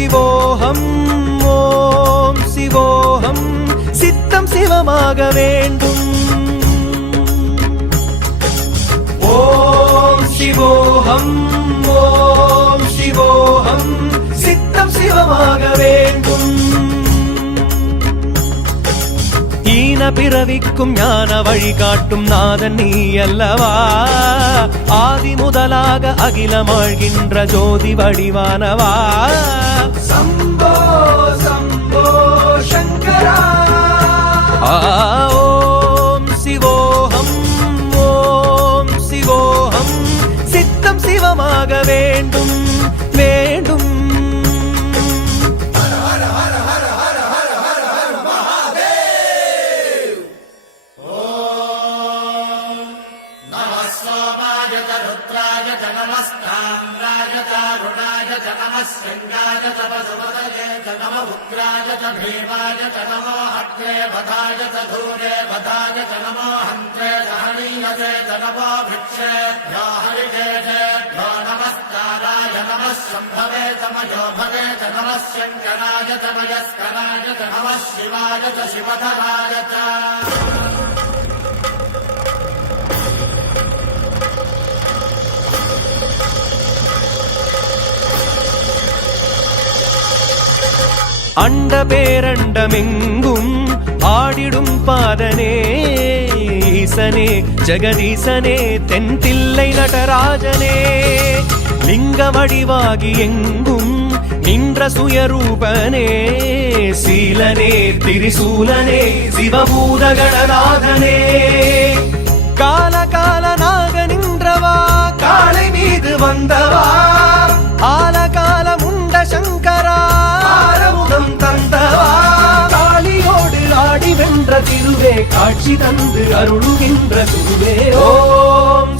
சிவோகம் ஓம் சிவோகம் சித்தம் சிவமாக வேண்டும். ஓம் சிவோகம் ஓம் சிவோகம் சித்தம் சிவமாக வேண்டும். ஈன பிறவிக்கும் ஞான வழிகாட்டும் நாதன் நீ அல்லவா? ஆதி முதலாக அகிலமாழ்கின்ற ஜோதி வடிவானவா? சம்போ சம்போ சங்கரா. ஓம் சிவோகம் ஓம் சிவோகம் சித்தம் சிவமாக வேண்டும் வேண்டும். नमस्ताम्राय च रुणाय च नमः शृङ्गाय च वसुमतये च नम उग्राय च भीमाय च नमो हत्रे वधाय च धूरे वधाय च नमो हन्त्रे च हनीयते च नमो भिक्षेभ्यो हरिकेशेभ्यो नमस्काराय नमः शम्भवे च मयो भवे च नमः शङ्कराय च मयस्कराय च नमः शिवाय च शिवधराय च அண்ட பேரண்டமெங்கும் ஆடிடும் பாதனே ஈசனே ஜெகதீசனே தென்தில்லை நடராஜனே. லிங்க வடிவாகி எங்கும் நின்ற சுயரூபனே சீலனே திரிசூலனே சிவபூத கணநாதனே கால வென்ற காட்சி தந்து அருளுகின்ற குருவே ஓம்